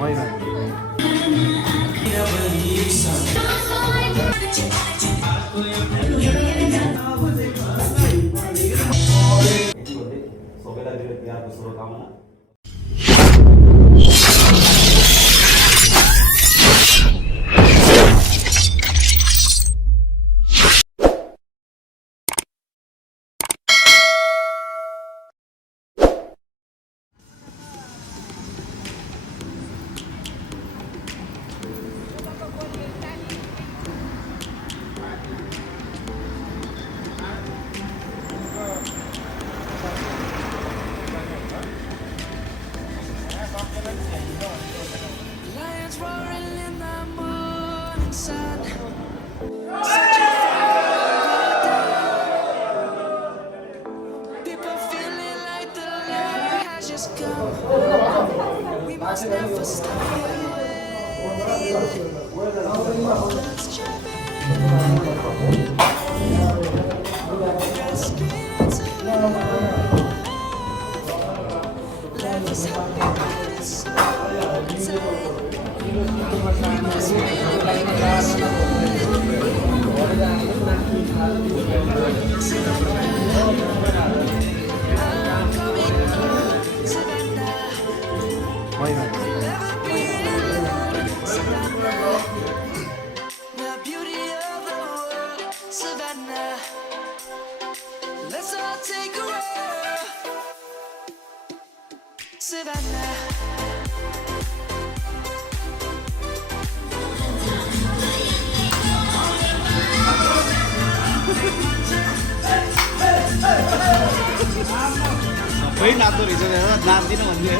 Vay be. Lions roaring in the morning sun. People feeling like the light has just come. We must never stop. Let's jump in. Just scream into the night. Life is happy, but it's so tight. We must make it I'm coming home, Savannah. Vay be. Never be Savannah. The beauty of the world, Savannah. Let's all take a roll, Savannah. सबै नाच्दो रहेछ नाच्दिनँ भन्दै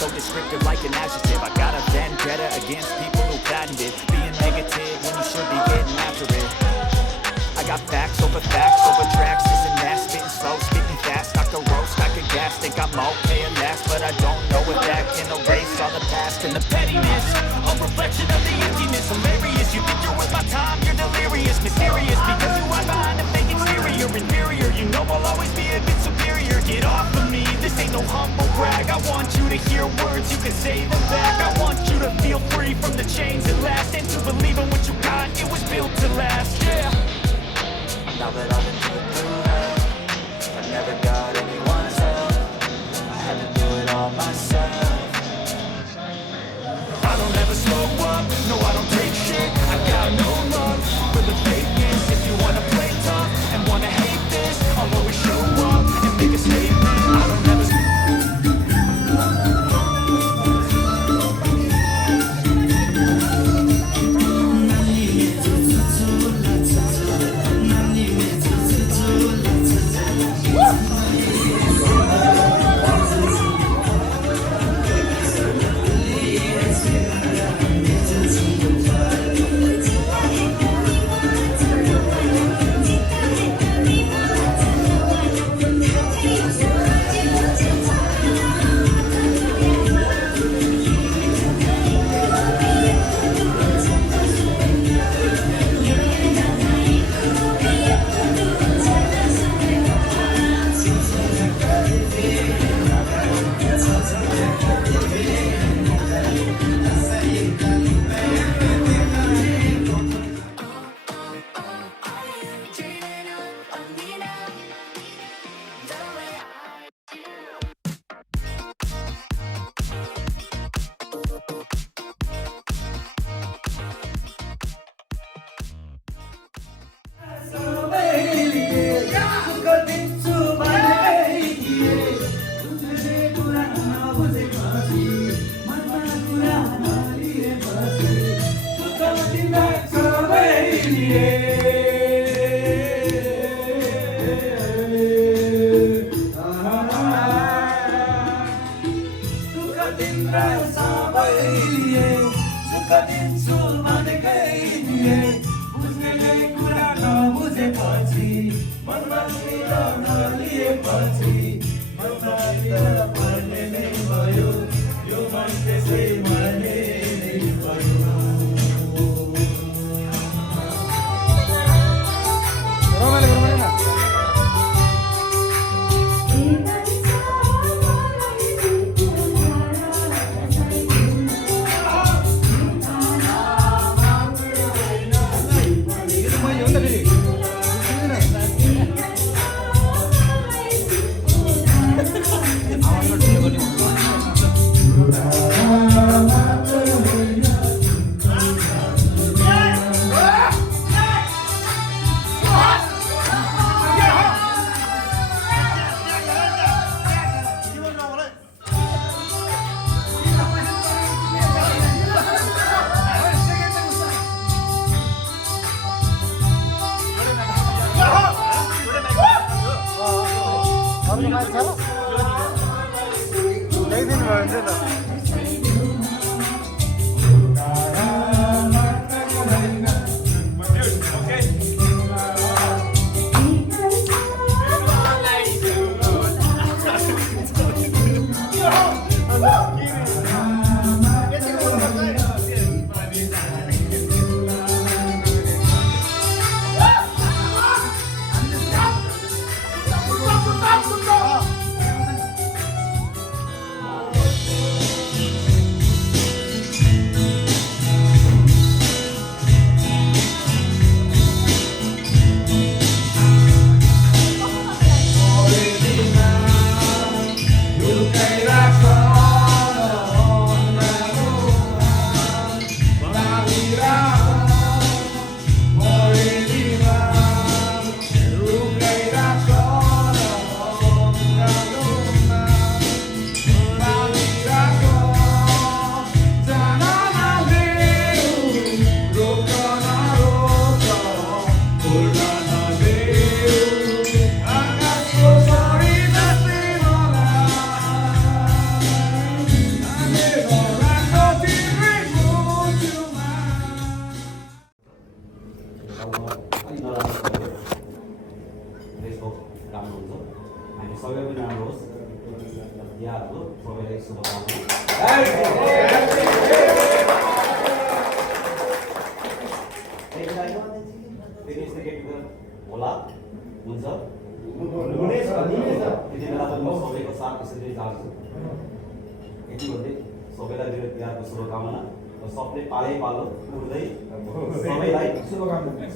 so descriptive like an adjective. I got a vendetta against people who patented being negative when you should be getting after it. I got facts over tracks, this and that, spitting slow, spitting fast, I could roast, I could gas, think I'm okay at last, but I don't know if that can erase all the past and the pettiness, a reflection of the emptiness, hilarious, you think you're worth my time, you're delirious, mysterious, because you hide behind a fake exterior, inferior, you know I'll always be a bit superior, get off of me, this ain't no humble brag, I want you to hear words, you can say them back, I want you to feel free from the chains that last, and to believe in what you got, it was built to last, yeah. Now that I've been put through hell, I never got anyone's help, I had to do it all myself. I don't ever slow up, no I don't take shit, I got no love for the fakeness. If you wanna play tough and wanna hate this, I'll always show up and make a statement. I don't ever अलिक नराम्रो भयो देशको राम्रो हुन्छ हामी सबै पनि राम्रो होस् यहाँहरूको सबैलाई शुभकामना होला हुन्छ त्यति बेला पनि म सबैको साथ यसरी जान्छु यति भन्दै सबैलाई मेरो तिहारको शुभकामना र सबले पालै पालो उड्दै सबैलाई शुभकामना दिनु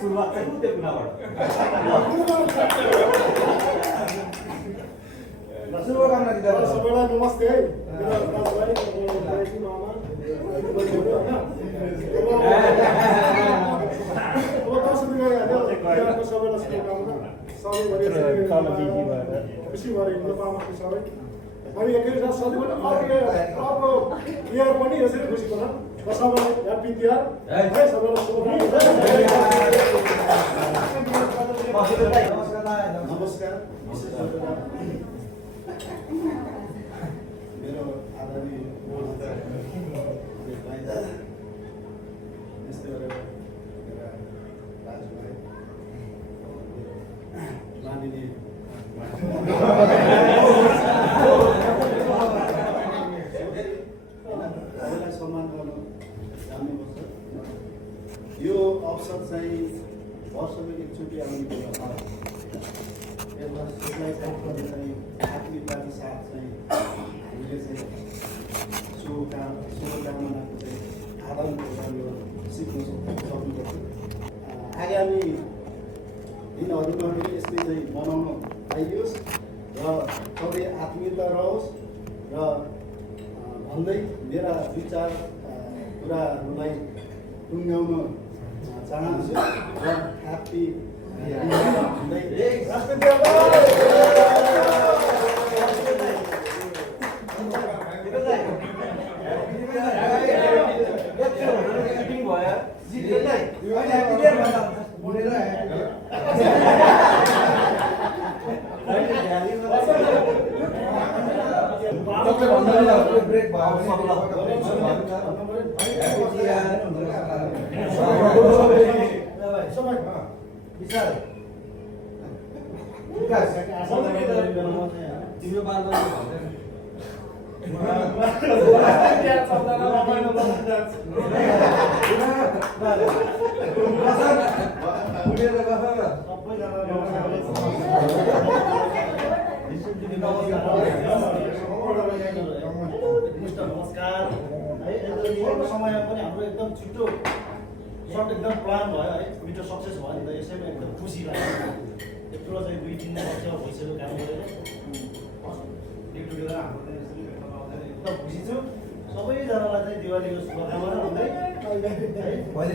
सुरुवात चाहिँ त्यो कुराबाट शुभकामना दिँदा सबैलाई नमस्ते है मेरो दाजुभाइ मामा सबैलाई शुभकामना खुसी भएर हिँड्नु पाएको सबै अनि एकैसाथ सधैँ अर्को तिहार पनि यसरी खुसी भएर र सबैलाई ह्याप्पी तिहार है सबैलाई शुभकामना नमस्कार मेरो आदरणीय यस्तै गरेर मेरा दाजुभाइ मानिने सबैलाई सम्मान गर्नु जान्नुपर्छ यो अवसर चाहिँ वर्षमा एकचोटि आउने कुरा यसलाई चाहिँ आत्मीयताको साथ चाहिँ हामीले चाहिँ शुभकामनाको चाहिँ आदान प्रदान सिक्नु सक्नुपर्छ आगामी दिनहरूमा पनि यस्तै चाहिँ मनाउन पाइयोस् र सबै आत्मीयता रहोस् र भन्दै मेरा विचार कुराहरूलाई टुङ्ग्याउन चाहन्छु र ह्याप्पी ब्रेक नमस्कार है एकदम समयमा पनि हाम्रो एकदम छिटो सर्ट एकदम प्लान भयो है मिठो सक्सेस भयो नि त यसैमा एकदम खुसी लाग्यो यत्रो चाहिँ 2-3 वर्ष भइसक्यो काम गरेर एक टुगेदर हाम्रो एकदम खुसी छु सबैजनालाई चाहिँ दिवालीको शुभकामना भन्दै होइन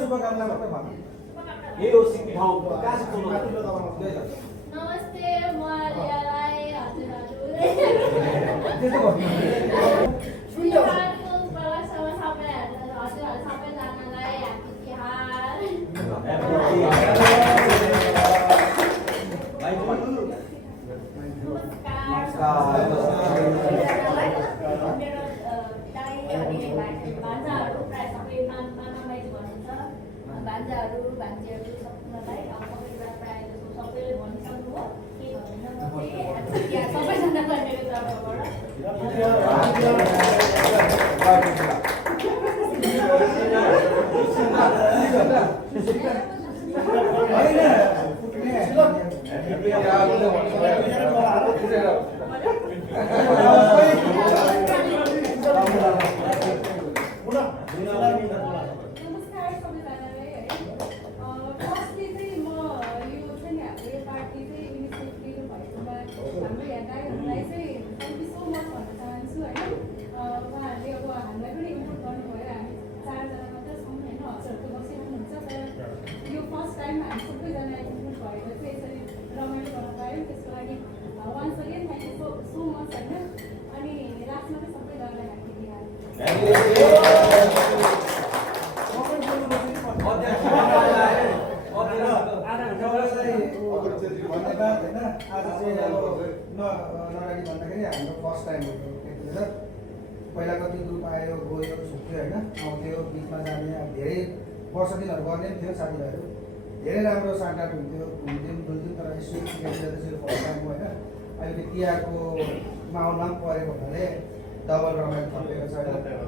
शुभकामना मात्रै भन्नु यही हो सिक्ने ठाउँ कहाँ छ नमस्ते म रियालाई हजुरहरूले सबैजनालाई ह्याप्पी तिहार मेरो दाइ अनि भान्जाहरू प्रायः सबै मामामाइज भन्नुहुन्छ भान्जाहरू भान्जीहरू सबैलाई सबैलाई प्रायः जस्तो सबैले भनिसक्नु हो के भन्दैन म चाहिँ सबैजनालाई मेरो तर्फबाट नमस्कार सबैजनालाई है फर्स्टली चाहिँ म यो चाहिँ हाम्रो यो पार्टी चाहिँ इनिसिएटिभ लिनु भएकोमा हाम्रो यहाँ दाइहरूलाई चाहिँ थ्याङ्क यू सो मच भन्न चाहन्छु होइन उहाँहरूले अब हामीलाई पनि इन्भोट गर्नुभयो हामी 4जना मात्र छौँ होइन हजुरहरू त बसिरहनुहुन्छ तर यो फर्स्ट टाइम हामी सबैजना इन्भोट भएर चाहिँ यसरी रमाइलो गर्न पायौँ त्यसको लागि once again thank you so much होइन अनि लास्टमा चाहिँ सबैजनालाई ह्याप्पी तिहार आधा घन्टा आज चाहिँ अब नरागी भन्दाखेरि हाम्रो फर्स्ट टाइम हो त्यतिखेर पहिला कति ग्रुप आयो गयो छुट्यो होइन आउँथ्यो बिचमा जाने अब धेरै वर्ष दिनहरू गर्ने पनि थियो साथीभाइहरू धेरै राम्रो साटाट हुन्थ्यो घुम्थ्यौँ डुल्थ्यौँ तर यसो त्यसरी फर्स्ट टाइम होइन अहिले तिहारको माहौलमा पनि परेको हुनाले डबल रमाइलो थपेको छ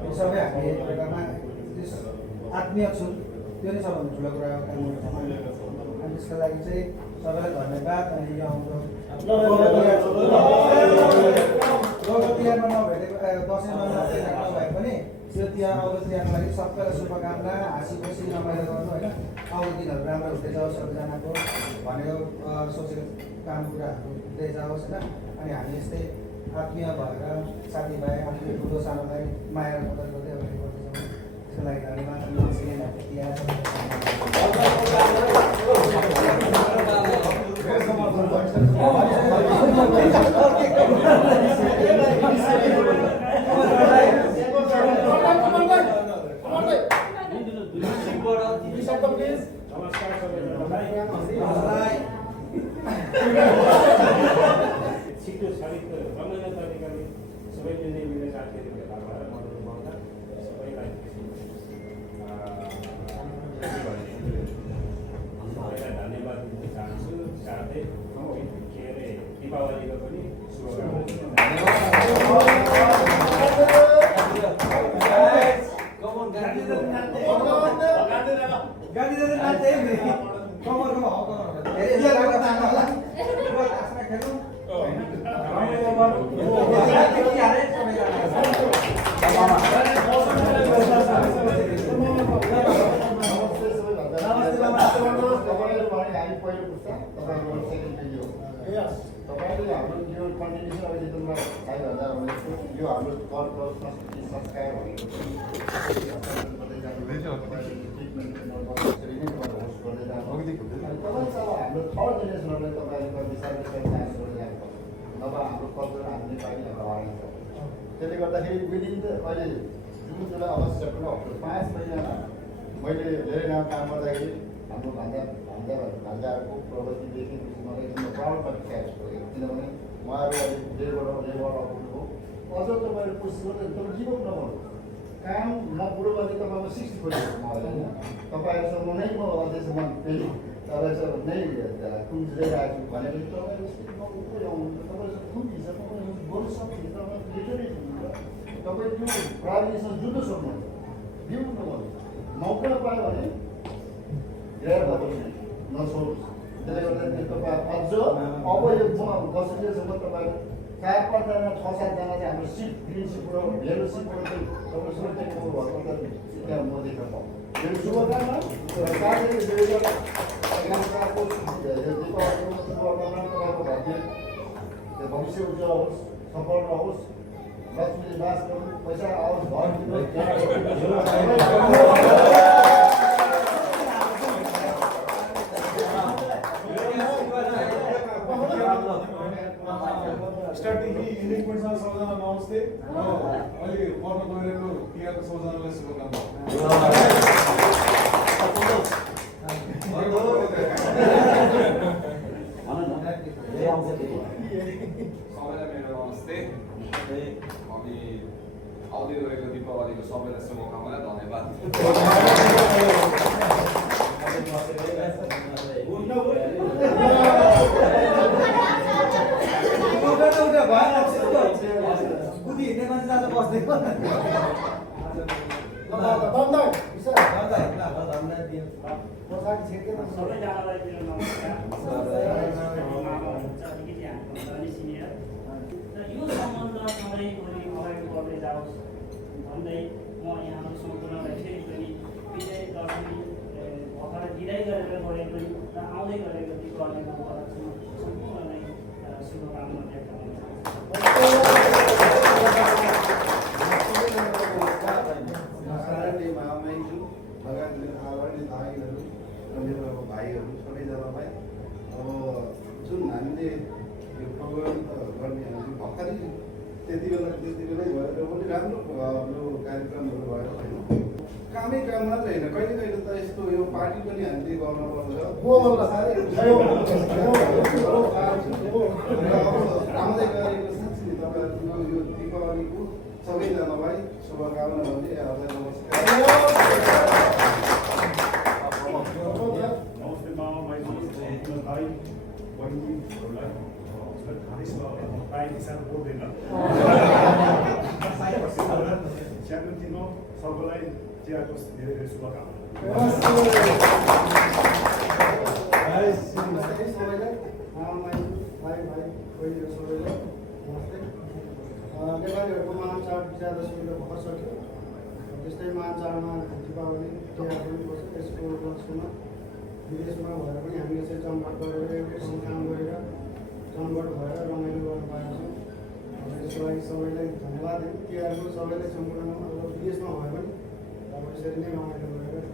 यो सबै हामी एकअर्कामा आत्मीय छौँ त्यो नै सबभन्दा ठुलो कुरा हो कामको ठाउँमा अनि त्यसको लागि चाहिँ सबैलाई धन्यवाद अनि यो आउँदो तिहारमा नभेटेको दसैँमा नभेटेको नभए पनि त्यो तिहार आउँदो तिहारको लागि सबैलाई शुभकामना हाँसी खुसी रमाइलो गर्नु होइन आउँदो दिनहरू राम्रो हुँदै जाओस् सबैजनाको भनेको सोचेको काम कुराहरू हुँदै जाओस् होइन अनि हामी यस्तै आत्मीय भएर साथीभाइ आफ्नो ठुलो सानोलाई माया कदर गर्दै अगाडि बढ्दैछौँ त्यसको लागि धन्यवाद छिटो छरित रमाइलो तरिकाले सबै मिल्ने मिल्ने साथीहरू भेला भएर मदत पाउँदा सबैलाई धन्यवाद दिन चाहन्छु साथै के अरे दीपावलीको पनि तपाईँले हाम्रो यो कन्टिन्युसन अहिले तपाईँलाई 5,000 भनेको यो हाम्रो कर संस्कृति संस्कार भनेको ट्रिटमेन्ट यसरी नै तपाईँ होस्ट गर्दै जानु तपाईँ चाहिँ अब हाम्रो थर्ड जेनेरेसनहरूलाई तपाईँले कति सर्भिस गर्दै जानुपर्छ नभए हाम्रो कल्चर हाम्रो नेपालीहरू हराइन्छ त्यसले गर्दाखेरि विदिन द अहिले जुन जुलाई अगस्त सेप्टेम्बर अक्टोबर 5 महिनामा मैले धेरै ठाउँ काम गर्दाखेरि हाम्रो भान्जाहरूको प्रगतिदेखि मलाई एकदम प्राउड पार्टिस किनभने उहाँहरू अहिले लेबर अपुग्नुभयो अझ तपाईँले कोसिस गर्दै तपाईँ गिभ अप नगर्नु काम नपुरोपछि तपाईँको 60 परिसक्यो मलाई होइन तपाईँहरूसँग नै म अझैसम्म फेरि तपाईँसँग नै कुन्जिरहेको छु भनेपछि तपाईँले स्टेटमा उपरि आउनुहुन्छ तपाईँसँग कुन हिसाब तपाईँसँग बोल्नु सक्नुहुन्छ तपाईँ लिटरेट हुनुहुन्छ तपाईँ त्यो प्राविधिकसँग जुट्न सक्नुहुन्छ गिभ अप नगर्नु मौका पायो भने धेरै भएको नछोड्नुहोस् त्यसले गर्दाखेरि तपाईँ अझ अब यो दसैँसम्म तपाईँहरू 4-5जना 6-7जना चाहिँ हाम्रो सिट ग्रिन सिटबाट भेलो सिटबाट चाहिँ तपाईँ सबै टेक ओभर भएको त्यहाँ म देख्न पाऊँ यो शुभकामना साथै 2011को दीपावलीको शुभकामना तपाईँको भाग्य भविष्य उज्जवल होस् सफल रहोस् लक्ष्मीले बास गर्नु पैसा आओस् घर स्टार्टिङदेखि इन्डिपेन्डेन्समा सबैजना नमस्ते अहिले पर्न गइरहेको तिहारको सबैजनालाई शुभकामना सबैलाई मेरो नमस्ते अनि आउँदै गरेको दीपावलीको सबैलाई शुभकामना धन्यवाद बुद्धि हिँड्ने मान्छे जाँदा बस्दैन सबैजनालाई मेरो नमस्कार अलिकति हाम्रो सिनियर र यो सम्बन्ध सधैँ अगाडि बढ्दै जाओस् भन्दै म यहाँहरू सम्पूर्णलाई फेरि पनि विजय दशमी भर्खर विदाय गरेर गएको र आउँदै गरेको दीपावलीको उपलक्ष्यमा सम्पूर्णलाई शुभकामना व्यक्त गर्न भाइहरू सबैजनालाई अब जुन हामीले यो प्रोग्राम गर्ने भर्खरै त्यति बेलै भएर पनि राम्रो यो कार्यक्रमहरू भयो होइन कामै काम मात्र होइन, कहिले कहिले त यस्तो यो पार्टी पनि हामीले गर्नुपर्छ। आउँदै गरेको साँच्चै तपाईँहरूको यो दीपावलीको सबैजनालाई शुभकामना भन्दै हजुर नमस्कार। नमस्ते मामा भाइ बहिनीहरूलाई थाहै छ प्रायः हिसाब बोल्दैन सानोतिनो सबैलाई चियाको धेरै धेरै शुभकामना। सबैलाई भाइ बहिनीहरू सबैलाई नमस्ते। नेपालीहरूको महान चाड विजया दशमी त भर्खर सक्यो। त्यस्तै महान चाडमा दीपावली तिहार पनि पर्छ। त्यसको उपलक्ष्यमा विदेशमा भएर पनि हामीले चाहिँ जमघट गरेर एउटै काम गरेर जमघट भएर रमाइलो गर्न पाएका छौँ। त्यसको लागि सबैलाई धन्यवाद दिउँ। तिहारको सबैलाई सम्पूर्णमा अब विदेशमा भए पनि अब यसरी नै रमाइलो गरेर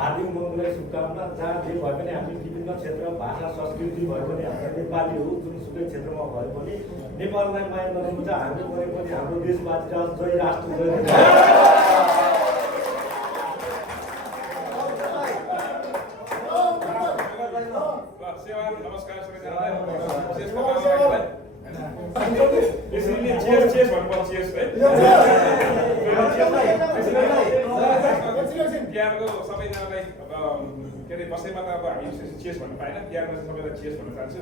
हार्दिक मङ्गललाई शुभकामना। जहाँ जे भए पनि हामी विभिन्न क्षेत्र भाषा संस्कृति भए पनि हामी नेपाली हो, जुनसुकै क्षेत्रमा भए पनि नेपाललाई माया गर्नुहुन्छ। हामी गरे पनि हाम्रो देशवासी जय राष्ट्र जय। नमस्कार सबैजनालाई। यसरी नै चेस भन्नुपर्छ चेस है। तिहारको सबैजनालाई के अरे दसैँमा त अब हामी चेस भन्नु पाएन, तिहारमा चाहिँ सबैलाई चेस भन्न चाहन्छु।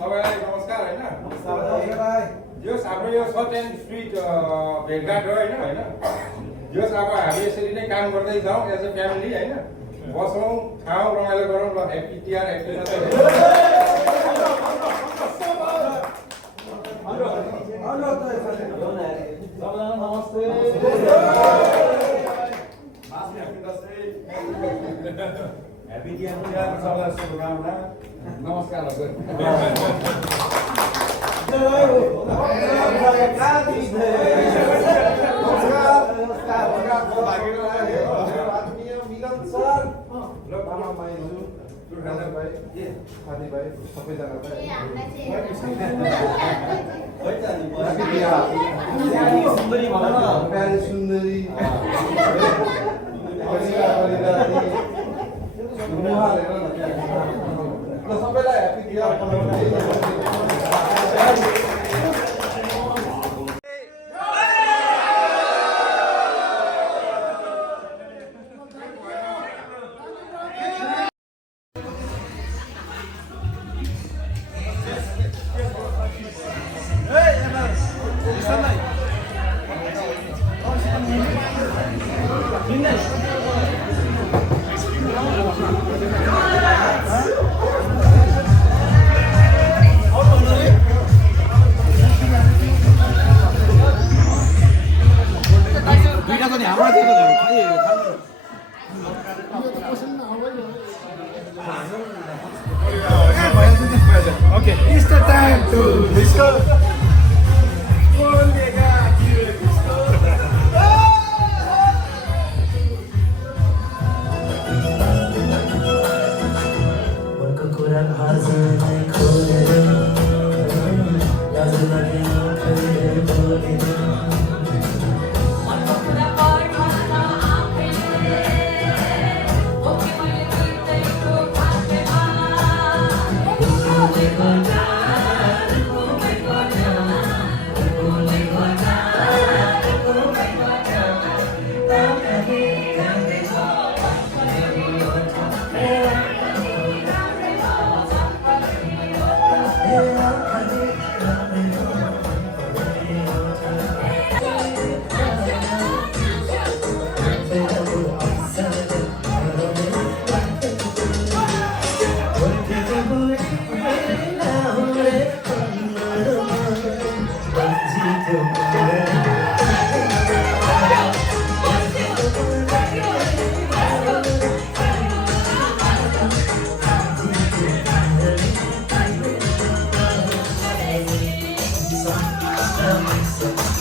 सबैलाई नमस्कार होइन। जोस् हाम्रो यो सर्ट एन्ड स्विट भेटघाट हो होइन। जोस् अब हामी यसरी नै काम गर्दै जाउँ एज अ फ्यामिली होइन। बसौँ, खाउँ, रमाइलो गरौँ। ल ह्याप्पी तिहार, ह्याप्पी दसैँ। नमस्ते। ह्याप्पी तिहार सबैलाई शुभकामना। नमस्कार हजुर। साथीभाइ सबैजनालाई प्यारे सुन्दरी सबैलाई happy Tihar Okay, it's the time to discuss.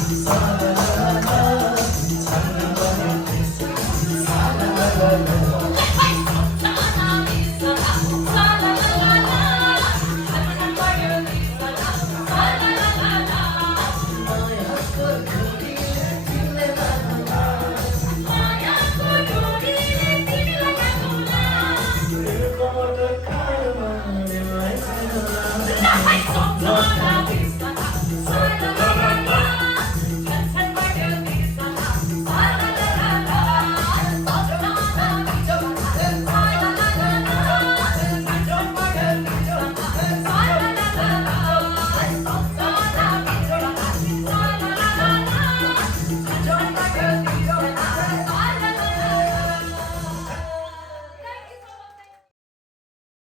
Sorry.